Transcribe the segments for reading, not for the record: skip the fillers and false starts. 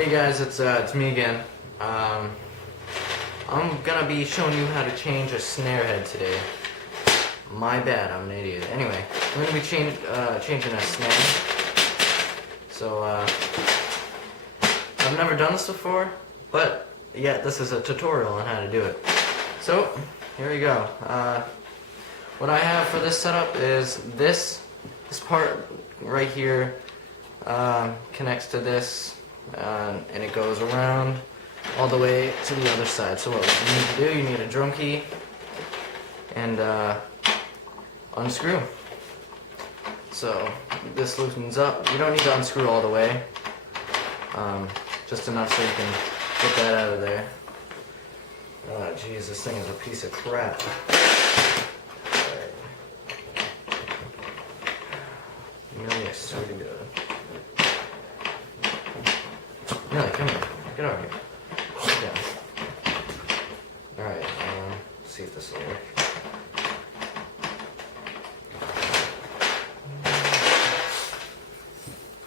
Hey guys, it's me again. I'm gonna be showing you how to change a snare head today. My bad, I'm an idiot. Anyway, I'm gonna be changing a snare. So I've never done this before, but yet this is a tutorial on how to do it. So here we go. What I have for this setup is this part right here connects to this. And it goes around all the way to the other side. So what you need to do, you need a drum key and unscrew. So this loosens up. You don't need to unscrew all the way, just enough so you can get that out of there. Oh jeez, this thing is a piece of crap. Alright. Really, I swear to God. Really, come here. Get over here. Sit down. Alright, let's see if this will work.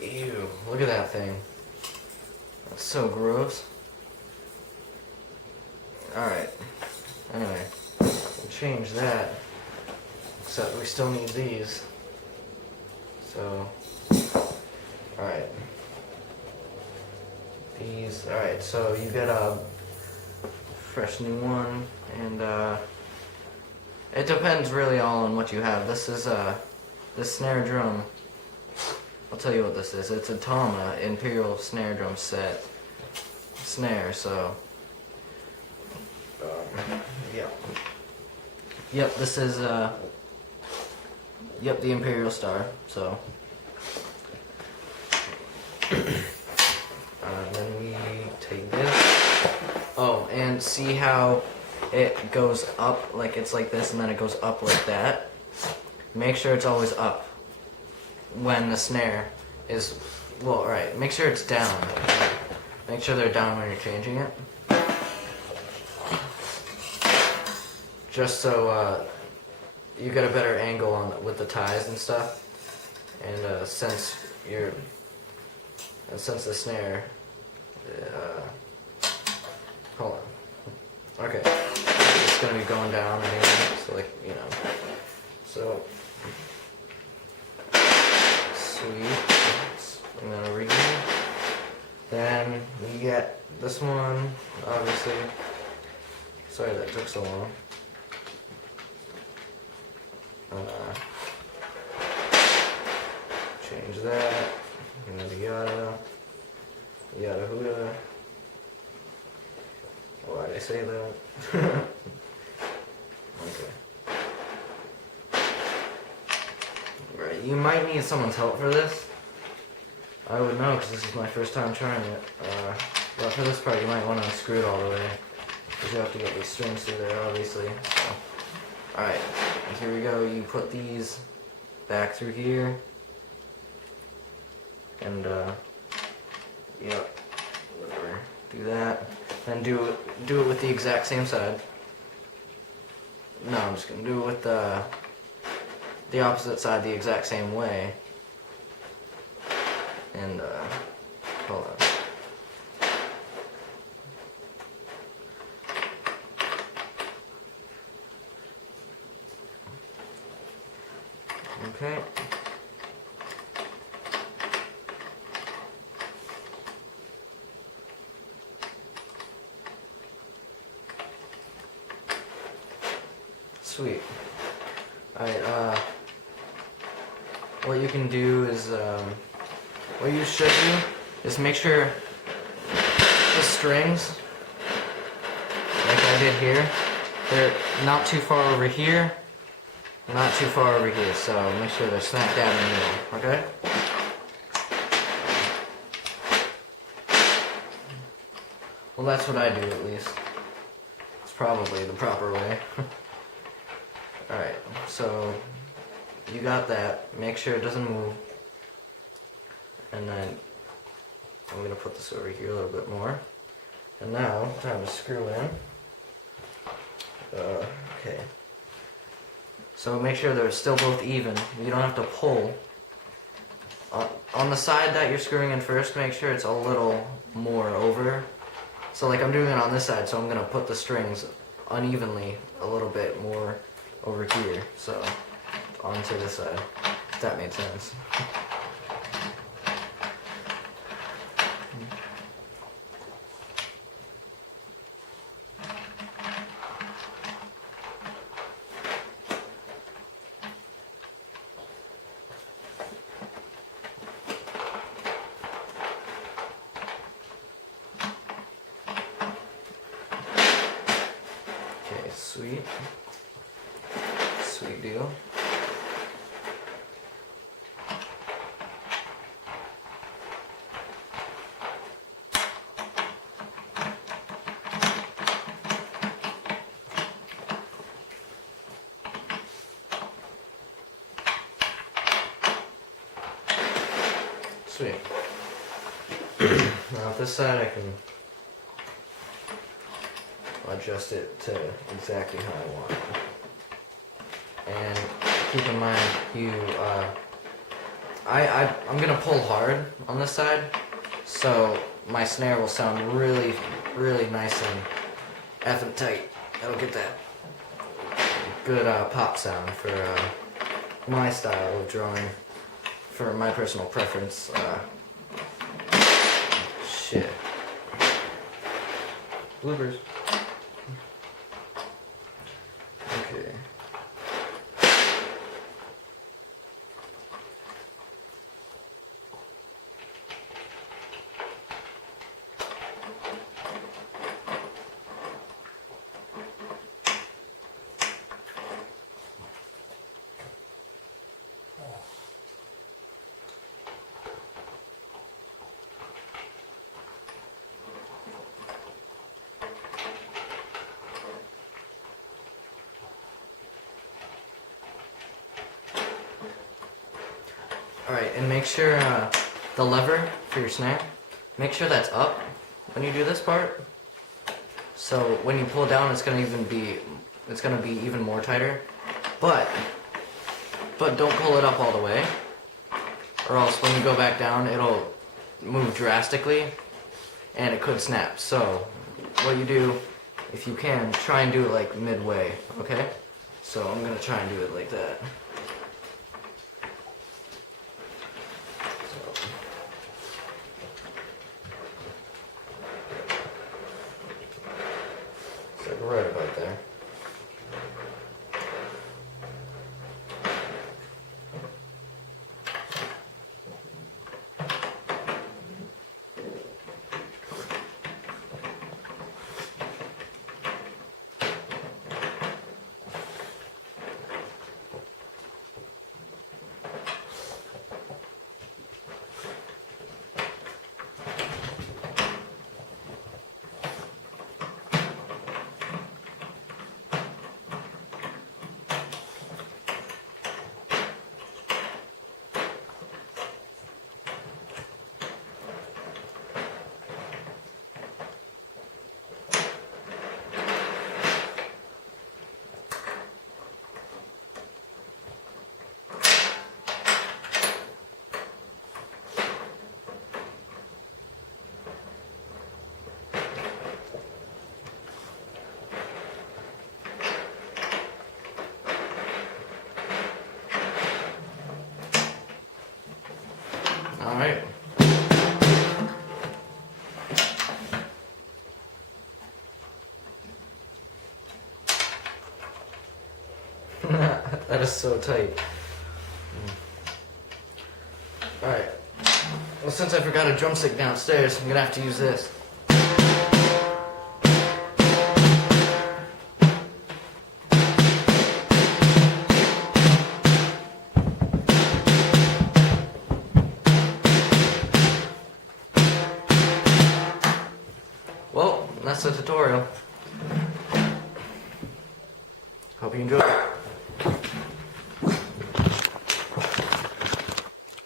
Ew, look at that thing. That's so gross. Alright. Anyway, we'll change that. Except we still need these. So, alright. Alright, so you get a fresh new one, and it depends really all on what you have. This is this snare drum. I'll tell you what this is. It's a Tama Imperial snare drum set snare. So yeah, yep. This is yep, the Imperial Star. So. Then we take this. Oh, and see how it goes up, like it's like this, and then it goes up like that. Make sure it's always up when the snare is, well, alright, make sure it's down. Make sure they're down when you're changing it. Just so you get a better angle on with the ties and stuff. And since the snare, hold on. Okay, it's gonna be going down anyway, so like, you know. So, sweet. I'm gonna read. Then we get this one, obviously. Sorry that took so long. Change that. Yada yada. Yada huda. Why did I say that? Okay. Right, you might need someone's help for this. I would know because this is my first time trying it. But for this part you might want to unscrew it all the way. Because you have to get these strings through there, obviously. So. Alright, here we go. You put these back through here. And, yep, whatever. Do that. Then do it with the exact same side. No, I'm just gonna do it with the opposite side the exact same way. And hold on. Okay. Sweet. Alright, what you can do is, what you should do is make sure the strings, like I did here, they're not too far over here, not too far over here, so make sure they're smack dab in the middle, okay? Well, that's what I do at least. It's probably the proper way. Alright, so you got that. Make sure it doesn't move. And then I'm going to put this over here a little bit more. And now, time to screw in. Okay. So make sure they're still both even. You don't have to pull. On the side that you're screwing in first, make sure it's a little more over. So like I'm doing it on this side, so I'm gonna put the strings unevenly a little bit more over here, so onto this side, if that made sense. Okay, sweet. Sweet deal. Sweet. Now this side I can adjust it to exactly how I want it. And keep in mind, I'm gonna pull hard on this side, so my snare will sound really, really nice and effing tight. It'll get that good pop sound for my style of drawing, for my personal preference. Shit. Bloopers. Okay. Alright, and make sure the lever for your snare, make sure that's up when you do this part. So when you pull down, it's gonna be even more tighter. But don't pull it up all the way, or else when you go back down, it'll move drastically, and it could snap. So what you do, if you can, try and do it like midway, okay? So I'm gonna try and do it like that. Right about there. All right. That is so tight. All right. Well, since I forgot a drumstick downstairs, I'm gonna have to use this. Well, that's the tutorial. Hope you enjoyed it.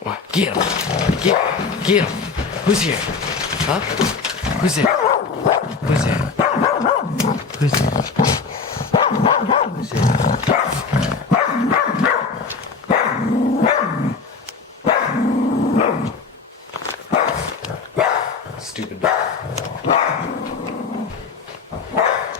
What? Get him! Get him! Who's here? Huh? Who's there? Who's there? Who's there? Who's there? Stupid dog.